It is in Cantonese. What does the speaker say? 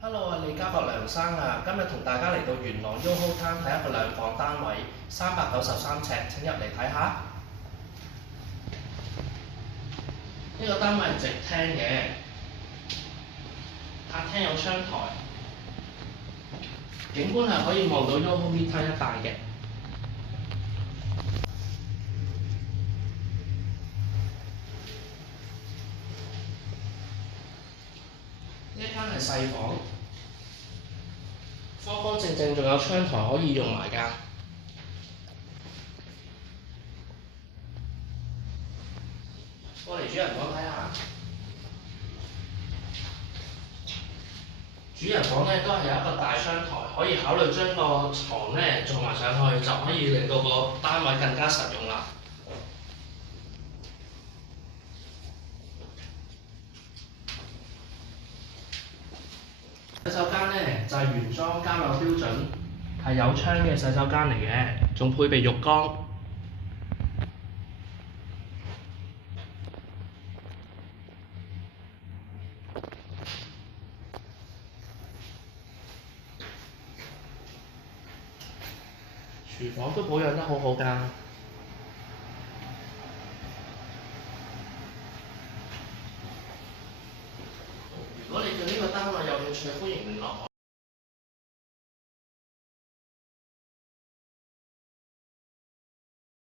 Hello 啊，李家國梁生啊，今日同大家嚟到元朗 YOHO Town睇一個兩房單位，393尺，請入嚟睇下。呢個單位係直廳嘅，客廳有窗台，景觀係可以望到 YOHO Midtown 一帶嘅。呢一間係細房，方方正正，仲有窗台可以用埋㗎。過嚟主人房睇下。主人房咧都係有一個大窗台，可以考慮將個床咧做埋上去，就可以令到個單位更加實用啦。洗手間咧就係原裝交樓標準，係有窗嘅洗手間嚟嘅，仲配備浴缸。廚房都保養得好好㗎。如果你對呢個單位有興趣，歡迎聯絡我。